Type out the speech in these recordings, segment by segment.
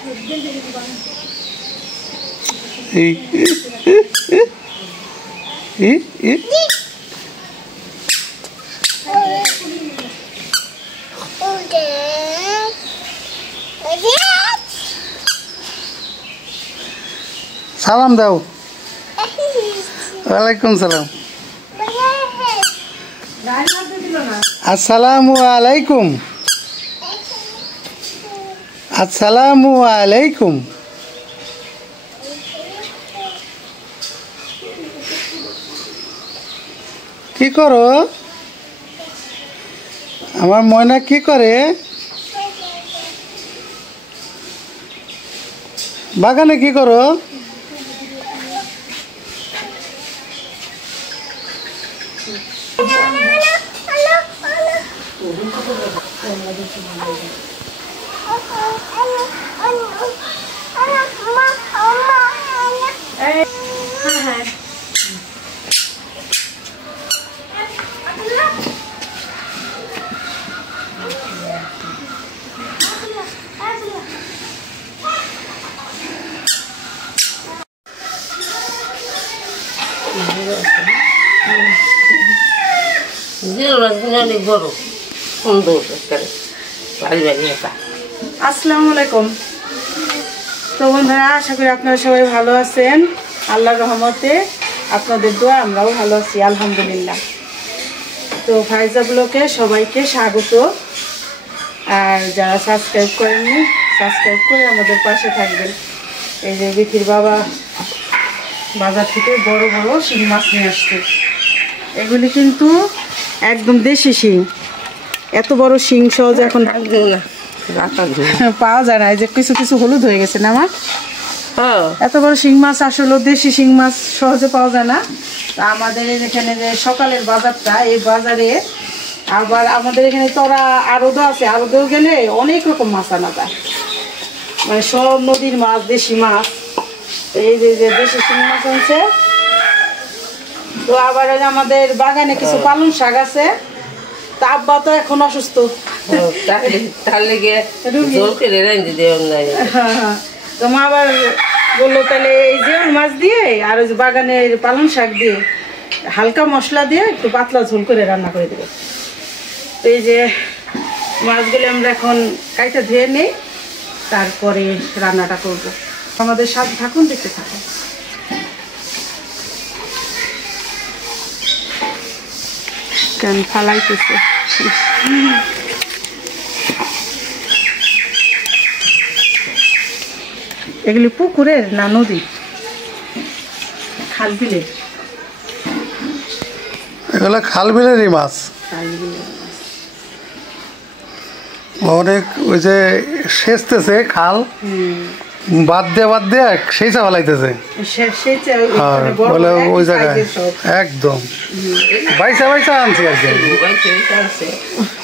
সালাম দাও। ওয়ালাইকুম সালাম। আসসালামু আলাইকুম। আসসালামু আলাইকুম। কি করো? আমার ময়না কি করে? বাগানে কি করো? আসসালামু আলাইকুম। তো বন্ধুরা, আশা করি আপনারা সবাই ভালো আছেন। আল্লাহর রহমতে আপনাদের দোয়া আমরাও ভালো আছি, আলহামদুলিল্লাহ। তো ফাইজা ব্লগে সবাইকে স্বাগত। আর যারা সাবস্ক্রাইব করেননি, সাবস্ক্রাইব করে আমাদের পাশে থাকবেন। এই যে বিথির বাবা বাজার থেকে বড় বড় শিং মাছ নিয়ে আসছে। এগুলি কিন্তু একদম দেশি শিং। এত বড় শিং সহজে এখন পাওয়া যায় না। এই যে কিছু কিছু হলুদ হয়ে গেছে না আমার। এত বড় শিং মাছ আসলে দেশি শিং মাছ সহজে পাওয়া যায় না। আমাদের এখানে যে সকালের বাজারটা, এই বাজারে আবার আমাদের এখানে তোরা আরদও আছে। আরদেও গেলে অনেক রকম মাছ আনা যায়, মানে সব নদীর মাছ, দেশি মাছ। এই যে দেশি শিং মাছ আনছে। তো আবার আমাদের বাগানে কিছু পালং শাক আছে। তা আব্বা তো এখন অসুস্থ, তো মা আবার বললো তাহলে এই যে মাছ দিয়ে আর ওই যে বাগানের পালং শাক দিয়ে হালকা মশলা দিয়ে একটু পাতলা ঝোল করে রান্না করে দেবো। তো এই যে মাছগুলো আমরা এখন কাইটা ধুয়ে নেই, তারপরে রান্নাটা করব। আমাদের সাথে থাকুন, দেখতে থাকুন। কেন ফালাইতেছে? এগুলি পুকুরের না নদী, খাল বিলের? এগুলো খাল বিলেরই মাছ। অনেক ওই যে সেচতেছে খাল, বাদ দিয়ে সেই চা ফেলাইতেছে ওই জায়গায় একদম বাইসা আনছি আর কি।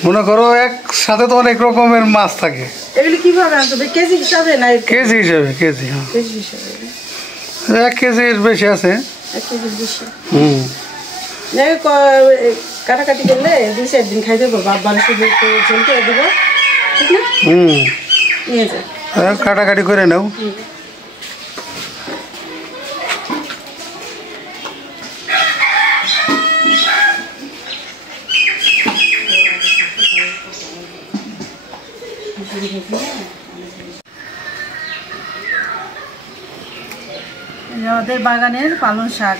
মনে করো একসাথে তো অনেক রকমের মাছ থাকে। এগুলি কিভাবে আনতে হবে? কেজি হিসাবে না? কেজি হিসাবে। কেজি, হ্যাঁ, 1 কেজির বেশি আছে। 1 কেজির বেশি। কাটাকাটি করলে 2-4 দিন খাই দেবো। বাবার শুধু একটু ঝোল করে দেবো, ঠিক না? নিয়ে যাও, কাটাকাটি করে নাও। আমাদের বাগানের পালং শাক,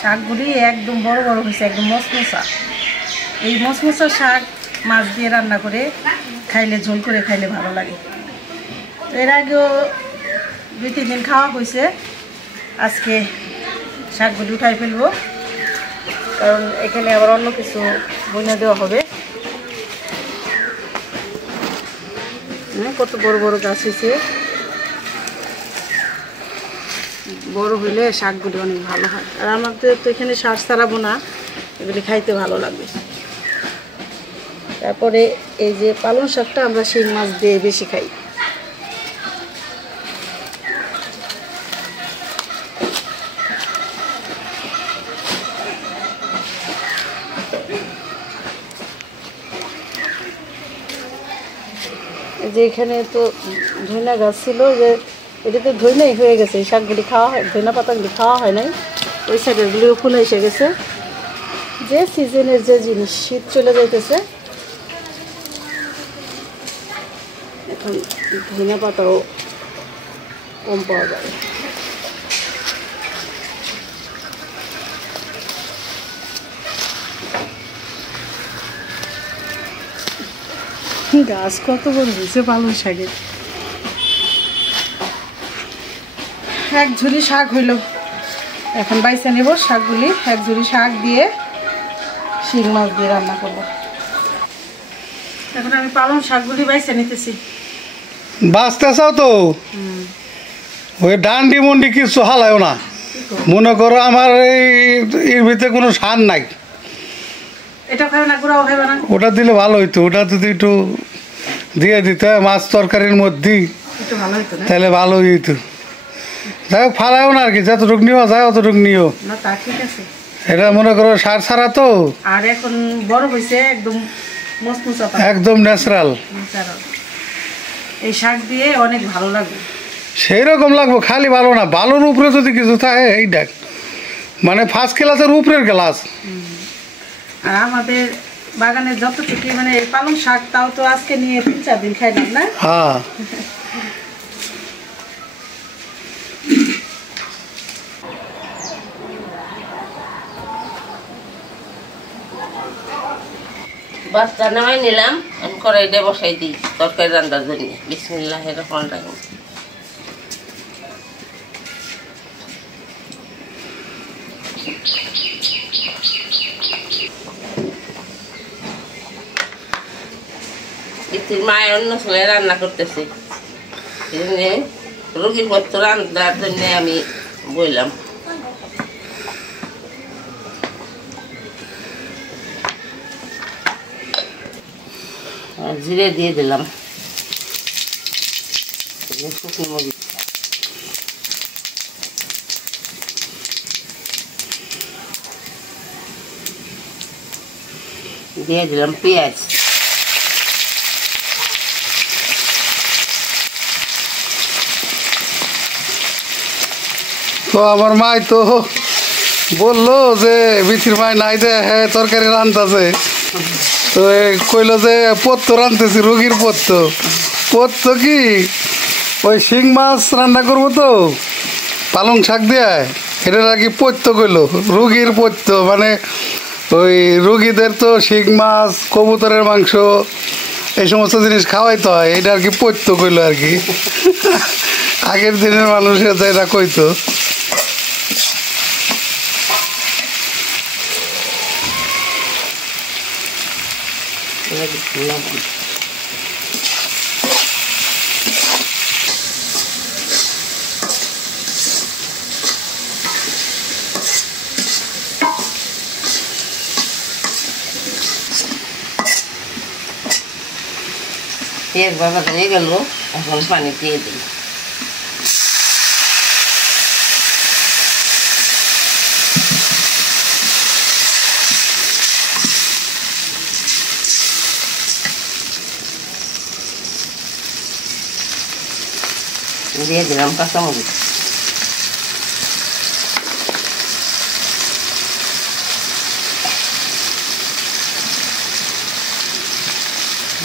শাকগুলি একদম বড় বড় হয়েছে, একদম মচমচা। এই মচমচা শাক মাছ দিয়ে রান্না করে খাইলে, ঝোল করে খাইলে ভালো লাগে। তো এর আগেও 2-3 দিন খাওয়া হয়েছে। আজকে শাকগুলি উঠাই ফেলবো, কারণ এখানে আবার অন্য কিছু বইনা দেওয়া হবে। কত বড় বড় গাছ হয়েছে। বড় হইলে শাকগুলি অনেক ভালো হয়। আর আমাদের তো এখানে সার ছাড়াবো না, এগুলি খাইতে ভালো লাগবে। তারপরে এই যে পালং শাকটা আমরা শিং মাছ দিয়ে বেশি খাই। এই যে এখানে তো ধইনা গাছ ছিল, যে এটাতে ধইনাই হয়ে গেছে, এই শাকগুলি খাওয়া হয়, ধইনা পাতাগুলি খাওয়া হয় নাই, ওই সাইডেরগুলিও ফুল এসে গেছে। যে সিজনের যে জিনিস, শীত চলে যাইতেছে, এখন ধইনা পাতাও কম পাওয়া যাবে। গাছ কত বড় হয়েছে পালং শাকের। এক ঝুড়ি শাক হইল, এখন বাইছে নেব শাকগুলি। এক ঝুড়ি শাক দিয়ে শিং মাছ দিয়ে রান্না করব। এখন আমি পালং শাকগুলি বাইছে নিতেছি। বাঁচতেছাও তো ওই ডান্ডি মন্ডি কিছু হালায়ও না, মনে করো আমার এর ভিতরে কোনো সার নাই। এটা খাবে না, গুঁড়াও খাবে না? ওটা দিলে ভালো হইতো, ওটা যদি একটু দিয়ে দিতে মাছ তরকারির মধ্যেই একটু ভালো হইতো না? তাহলে ভালো হইতো। যাই হোক, ফালায়ও না আর কি, যতটুকু নিও যায় অতটুকু নিও। না তা ঠিক আছে। এটা মনে করো সার ছাড়া তো, আর এখন বড় হয়েছে একদম মসমুচা, একদম ন্যাচারাল। এই শাক দিয়ে অনেক ভালো লাগবে। সেই রকম লাগবো, খালি ভালো না, ভালোর উপরে যদি কিছু থাকে এই দেখ, মানে ফার্স্ট ক্লাসের উপরের ক্লাস। আর আমাদের বাগানের যতটুকু মানে এই পালং শাক, তাও তো আজকে নিয়ে 3-4 দিন খাইলাম না। হ্যাঁ, বাচ্চা নামাই নিলাম, আমি কড়াইটা বসাই দিই তরকারি রান্নার জন্য। বিসমিল্লাহির রহমানির রহিম। ইতির মায়ের অন্য সময় রান্না করতেছে, রুগীর পত্র রান্নার জন্য আমি বললাম। জিরে দিয়ে দিলাম, শুকনো মরিচ, দিয়ে দিলাম পেঁয়াজ, তো আমার মাই তো বললো যে বিথির মাই নাই দে, হ্যাঁ তরকারি রান্তাছে, তো কইলো যে পত্ত রান্তেছি, রুগীর পত্ত। পত্ত কি ওই শিং মাছ রান্না করবো তো পালং শাক দিয়ে, এটা আর কি পত্য কইলো, রুগীর পত্য। মানে ওই রুগীদের তো শিং মাছ, কবুতরের মাংস, এই সমস্ত জিনিস খাওয়াইতে হয়, এটা আর কি পত্য কইলো আর কি। আগের দিনের মানুষের এটা কইতো। পেঁয়াজ ভাজা হয়ে গেল, এখন পানি দিয়ে দিই। দিয়ে দিলাম কাঁচামরিচ,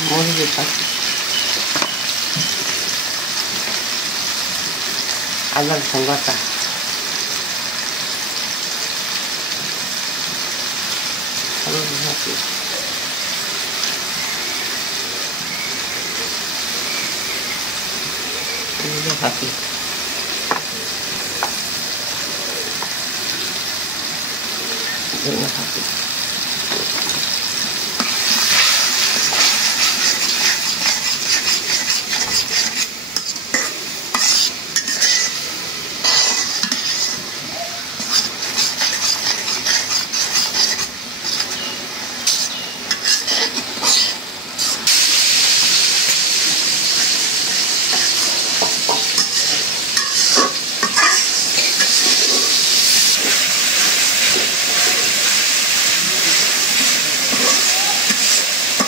মরিচের পাখি, আদা রসুন বাটা, হলুদ ভাজি, পাখি, পাখি,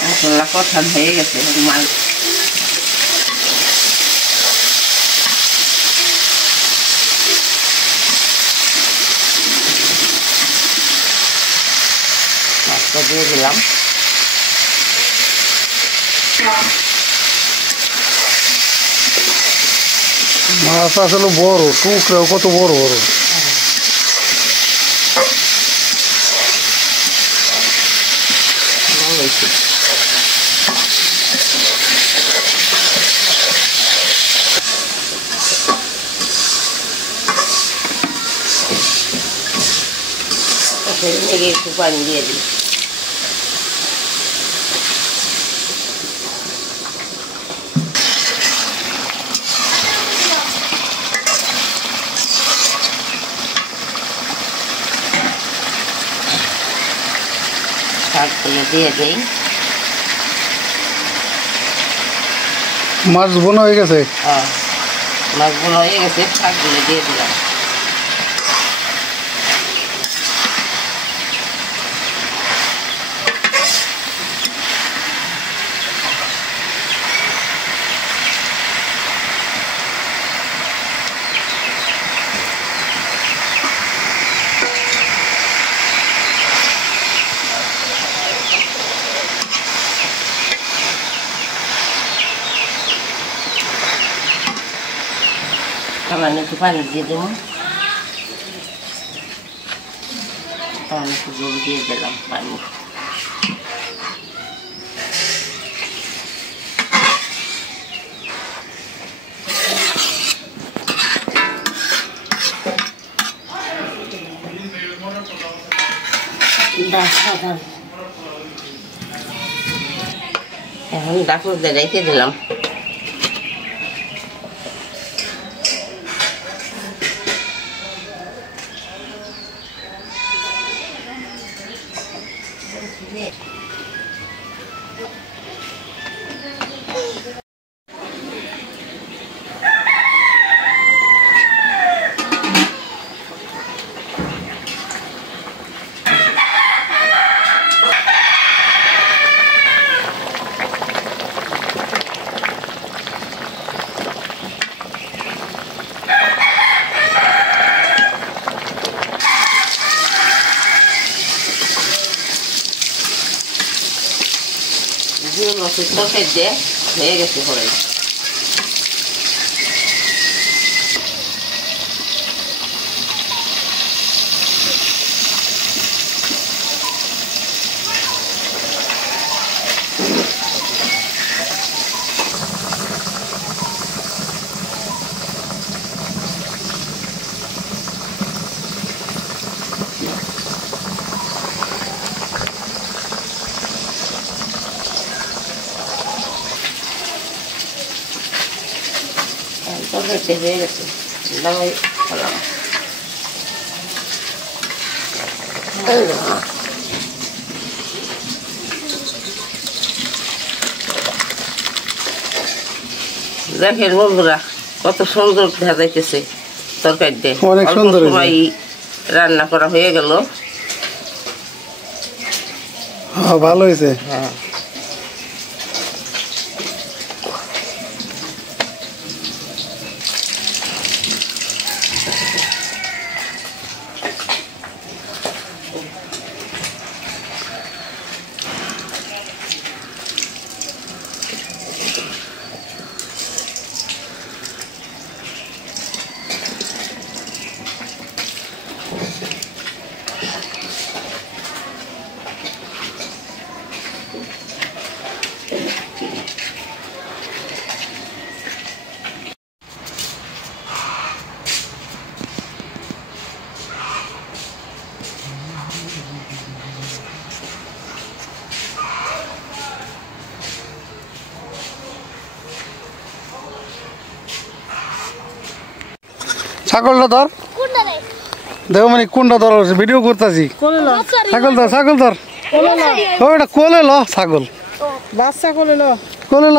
মশলা কষানো হয়ে গেছে, মাছ দিয়ে দিলাম। মাছ আসলে বড়, টুকরাও কত বড় বড়। একটু পানি দিয়ে দিই। শাকগুলো দিয়ে দিই। মাছ বোনা হয়ে গেছে। মাছগুলো হয়ে গেছে, শাকগুলো দিয়ে দিলাম। সামান্য একটু পানি দিয়ে দেবো। সামান্য একটু জল দিয়ে দিলাম পানি। এখন ডাকুর দিয়ে রেখে দিলাম। মাছের তরকারি দিয়ে হয়ে গেছে পরে। তরকারিতে হয়ে গেছে, নামাই ফেলাম। দেখেন বন্ধুরা কত সুন্দর দেখা যাইতেছে তরকারিতে। অনেক সুন্দর সময় রান্না করা হয়ে গেল। ভালো হয়েছে। হ্যাঁ, ছাগলটা ধর, দেখো মানে কোনটা ধর, ভিডিও করতেছি। ছাগল ধর, ছাগল ধর, ওটা কোলে ল, ছাগল বাচ্চা কোলে লো, কোলে ল।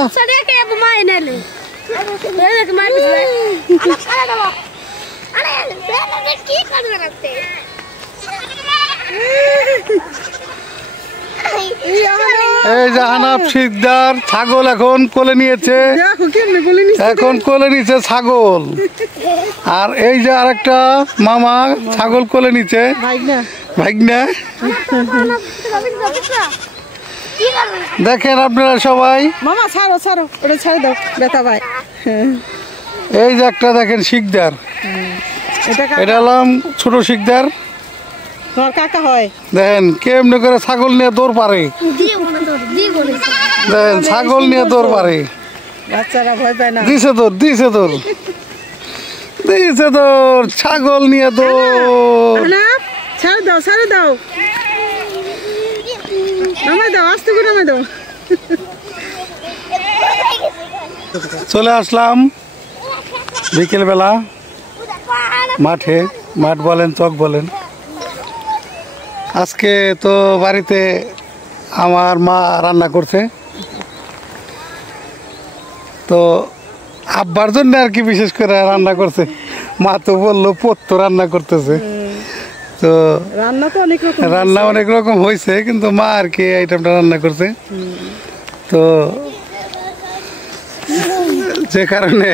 এই যে হানাফ শিকদার ছাগল এখন কোলে নিয়েছে, এখন কোলে নিচ্ছে ছাগল। আর এই যে আরেকটা মামা ছাগল কোলে নিচ্ছে, ভাগনা দেখেন আপনারা সবাই মামা ছাড়ো ছাড়ো ওটা ছেড়ে দাও বেতা ভাই এই যে একটা দেখেন শিকদার এটা হলাম ছোট শিকদার তোমার কাকা হয় দেখেন কেমনে করে ছাগল নিয়ে দৌড় পারে দেখেন ছাগল নিয়ে দৌড় পারে বাচ্চারা ভয় পায় না দিছে তোর ছাগল নিয়ে দৌড় না ছাড়ে দাও নামাই দাও আস্তে করে নামাই দাও চলে আসলাম বিকেলবেলা মাঠ বলেন চক বলেন আজকে তো বাড়িতে আমার মা রান্না করছে তো আব্বার জন্য আর কি বিশেষ করে রান্না করছে মা তো বললো পোত্ত রান্না করতেছে তো রান্না অনেক রকম হয়েছে কিন্তু মা আর কি আইটেমটা রান্না করছে তো যে কারণে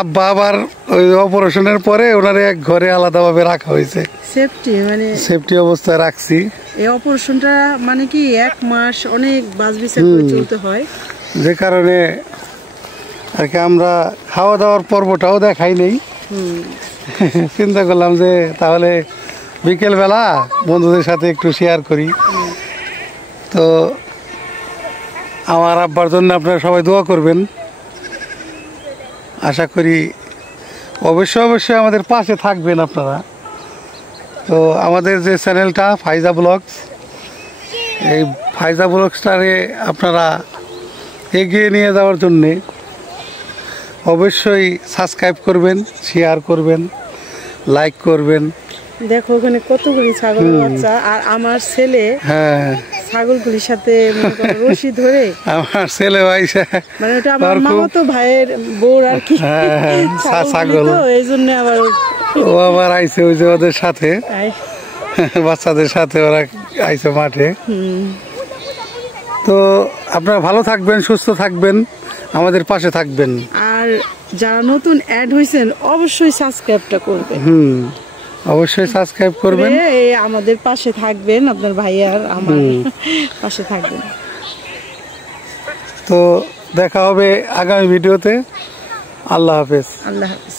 আব্বা আবার ওই অপারেশনের পরে ওনারে এক ঘরে আলাদাভাবে রাখা হয়েছে সেফটি অবস্থায় রাখছি এই অপারেশনটা মানে কি 1 মাস অনেক বাজবিচার করে চলতে হয় যে কারণে আর কি আমরা খাওয়া দাওয়ার পর্বটাও দেখাই নেই চিন্তা করলাম যে তাহলে বিকেলবেলা বন্ধুদের সাথে একটু শেয়ার করি তো আমার আব্বার জন্য আপনারা সবাই দোয়া করবেন আশা করি অবশ্যই আমাদের পাশে থাকবেন আপনারা তো আমাদের যে চ্যানেলটা ফাইজা ব্লগস এই ফাইজা ব্লগসটারে আপনারা এগিয়ে নিয়ে যাওয়ার জন্যে অবশ্যই সাবস্ক্রাইব করবেন শেয়ার করবেন লাইক করবেন দেখো ওখানে কতগুলি ছাগল বাচ্চা আর আমার ছেলে ছাগলগুলির সাথে রশি ধরে আমার ছেলে ভাই মানে ওটা আমার মামাতো ভাইয়ের বউর আর কি ছাগল এই জন্য আবার ও আবার আইছে ওই যে ওদের সাথে বাচ্চাদের সাথে ওরা আইছে মাঠে তো আপনারা ভালো থাকবেন সুস্থ থাকবেন আমাদের পাশে থাকবেন আর যারা নতুন অ্যাড হয়েছেন অবশ্যই সাবস্ক্রাইবটা করবেন অবশ্যই সাবস্ক্রাইব করবেন আমাদের পাশে থাকবেন আপনার ভাইয়ার আমার পাশে থাকবেন তো দেখা হবে আগামী ভিডিওতে আল্লাহ হাফেজ আল্লাহ হাফেজ